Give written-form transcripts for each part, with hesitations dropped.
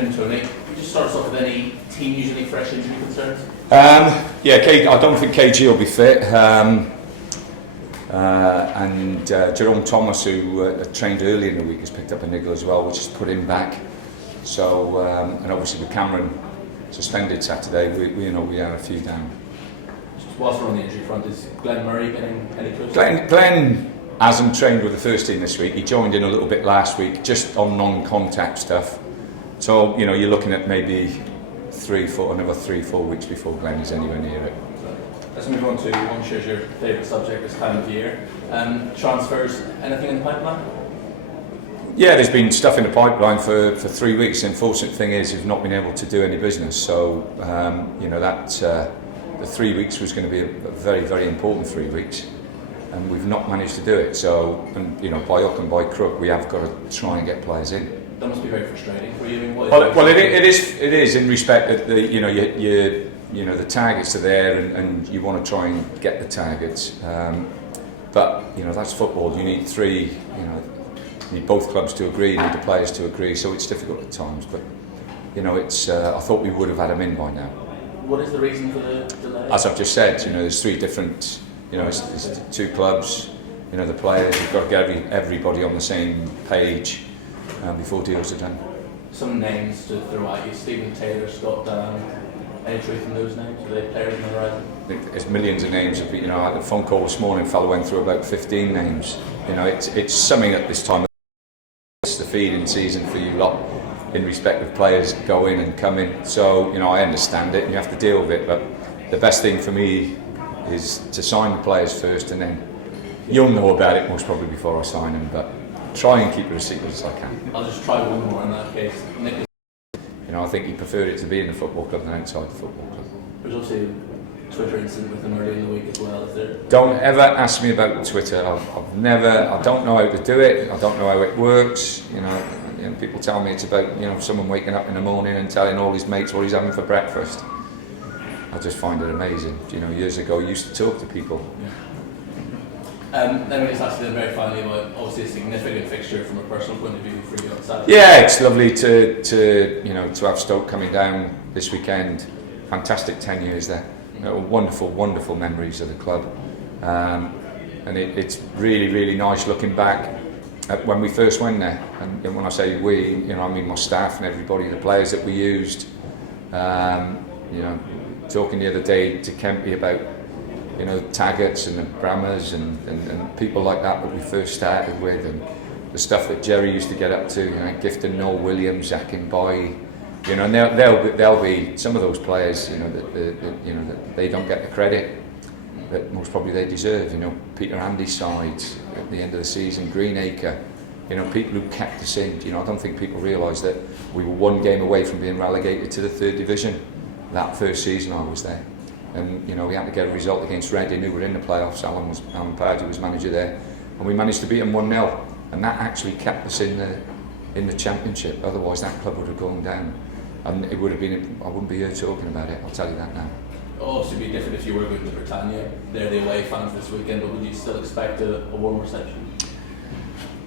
afternoon, Tony. Can you just start us off with any team usually fresh injury concerns? I don't think KG will be fit. And Jerome Thomas, who trained early in the week, has picked up a niggle as well, which has put him back. So, and obviously with Cameron suspended Saturday, we had a few down. Just whilst we're on the injury front, is Glenn Murray getting any closer? Glenn hasn't trained with the first team this week. He joined in a little bit last week, just on non-contact stuff. So, you're looking at maybe another 3-4 weeks before Glenn is anywhere near it. Let's move on to one shares your favourite subject this time of year. Transfers, anything in the pipeline? Yeah, there's been stuff in the pipeline for 3 weeks. The unfortunate thing is we've not been able to do any business. So, the 3 weeks was going to be a very, very important 3 weeks. And we've not managed to do it. So, by hook and by crook, we have got to try and get players in. That must be very frustrating for you. It is in respect that the targets are there and you want to try and get the targets. But that's football. You need three. You need both clubs to agree. You need the players to agree. So it's difficult at times. But I thought we would have had them in by now. What is the reason for the delay? As I've just said, there's three different. It's two clubs. The players. You've got to get everybody on the same page before deals are done. Some names to throw at you: Stephen Taylor, Scott Dan. Any truth in those names? Are they players on the horizon? There's millions of names. I had a phone call this morning. A fellow went through about 15 names. It's something at this time. It's the feeding season for you lot in respect of players go in and come in. So I understand it and you have to deal with it. But the best thing for me is to sign the players first, and then you'll know about it most probably before I sign them. But try and keep it as secret as I can. I'll just try one more in that case. Nick, I think he preferred it to be in the football club than outside the football club. There's also a Twitter incident with him earlier in the week as well, is there? Don't ever ask me about Twitter. I don't know how to do it. I don't know how it works. People tell me it's about someone waking up in the morning and telling all his mates what he's having for breakfast. I just find it amazing. Years ago I used to talk to people. Yeah. Then we just asked you very finally about obviously a significant fixture from a personal point of view for you on Saturday. Yeah, it's lovely to have Stoke coming down this weekend. Fantastic 10 years there. Wonderful memories of the club. And it's really, really nice looking back at when we first went there. And when I say we, I mean my staff and everybody, the players that we used. Talking the other day to Kempy about Taggarts and the Brammers and people like that we first started with, and the stuff that Jerry used to get up to, Gifton, Noel Williams, Zach Mbai, and they'll be some of those players, that they don't get the credit that most probably they deserve. Peter Andy's side at the end of the season, Greenacre, people who kept us in. I don't think people realise that we were one game away from being relegated to the third division. That first season I was there. And we had to get a result against Reading, who were in the playoffs. Alan Pardew was manager there, and we managed to beat them 1-0, and that actually kept us in the championship. Otherwise, that club would have gone down, and it would have been. I wouldn't be here talking about it. I'll tell you that now. Obviously, it'd be different if you were going to Britannia. They're the away fans this weekend, but would you still expect a warm reception?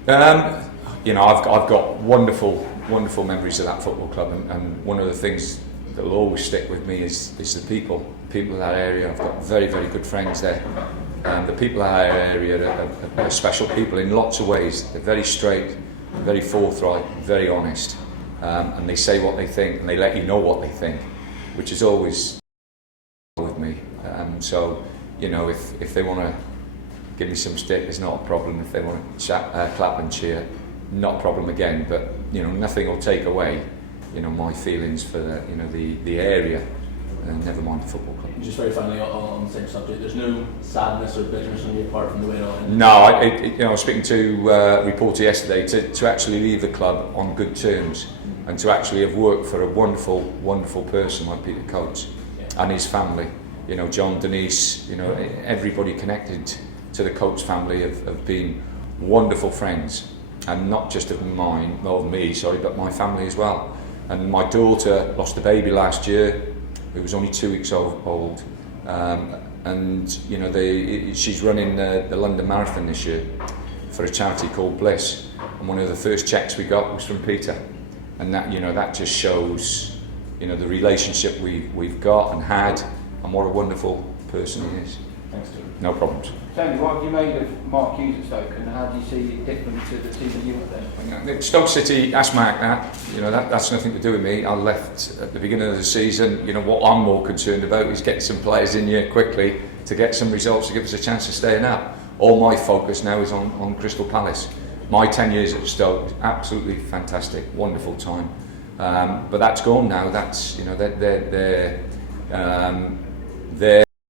I've got wonderful memories of that football club, and one of the things that will always stick with me is the people of that area. I've got very, very good friends there. The people of that area are special people in lots of ways. They're very straight, very forthright, very honest, and they say what they think and they let you know what they think, which is always with me. If they want to give me some stick, it's not a problem. If they want to clap and cheer, not a problem again. But nothing will take away my feelings for the area, and never mind the football club. Just very finally on the same subject, there's no sadness or bitterness on your part from the way it all ended? No, I was speaking to a reporter yesterday to actually leave the club on good terms, and to actually have worked for a wonderful person like Peter Coates and his family. John, Denise, everybody connected to the Coates family have been wonderful friends, and not just of me, but my family as well. And my daughter lost a baby last year, who was only 2 weeks old, and she's running the London Marathon this year for a charity called Bliss, and one of the first checks we got was from Peter, and that, you know, that just shows, you know, the relationship we've got and had, and what a wonderful person he is. Thanks, Stuart. No problems. Tony, what have you made of Mark Hughes at Stoke, and how do you see it different to the team that you were there? Stoke City, ask Mark that. You know, that's nothing to do with me. I left at the beginning of the season. You know, what I'm more concerned about is getting some players in here quickly to get some results to give us a chance of staying up. All my focus now is on Crystal Palace. My 10 years at Stoke, absolutely fantastic, wonderful time. But that's gone now. That's, you know, they're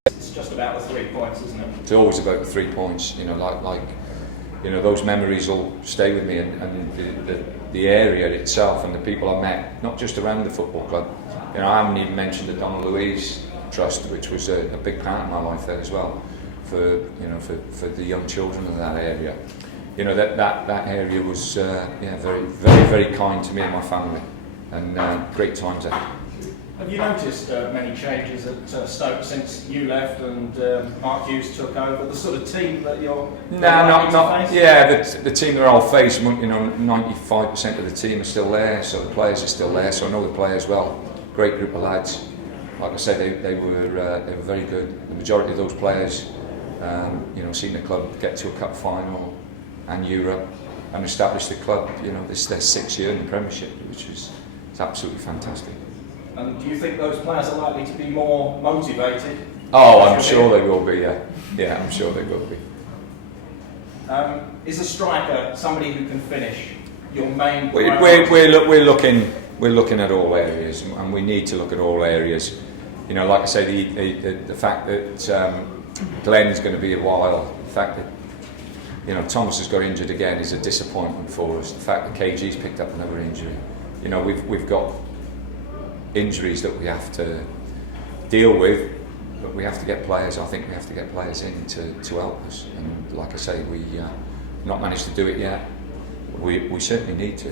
It's just about the 3 points, isn't it? it's always about the 3 points. You know, like you know, those memories will stay with me, and the area itself and the people I met, not just around the football club. You know, I haven't even mentioned the Donna Louise Trust, which was a big part of my life there as well, for, you know, for the young children in that area. You know, that area was yeah, very kind to me and my family, and great times there. Have you noticed many changes at Stoke since you left and Mark Hughes took over? The sort of team that you're not. Yeah, the team that I'll face, you know, 95% of the team are still there, so the players are still there. So I know the players well. Great group of lads. Like I said, they were very good. The majority of those players, you know, seen the club get to a cup final and Europe, and establish the club. You know, this is their 6th year in the Premiership, which is absolutely fantastic. And do you think those players are likely to be more motivated? Oh, I'm sure they will be. Yeah, I'm sure they will be. Is a striker somebody who can finish your main priority? We're looking at all areas, and we need to look at all areas. You know, like I say, the fact that Glenn's going to be a while, the fact that, you know, Thomas has got injured again is a disappointment for us. The fact that KG's picked up another injury. You know, we've got injuries that we have to deal with, but we have to get players. I think we have to get players in to help us. And like I say, we not managed to do it yet. We certainly need to.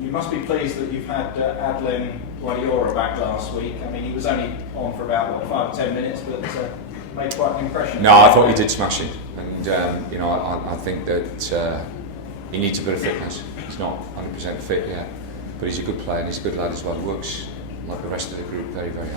You must be pleased that you've had Adlin Guadiora back last week. I mean, he was only on for about 5 or 10 minutes, but made quite an impression. No, I thought he did smash it, and you know, I think that he needs a bit of fitness. He's not 100% fit yet, but he's a good player and he's a good lad as well. He works like the rest of the group very hard.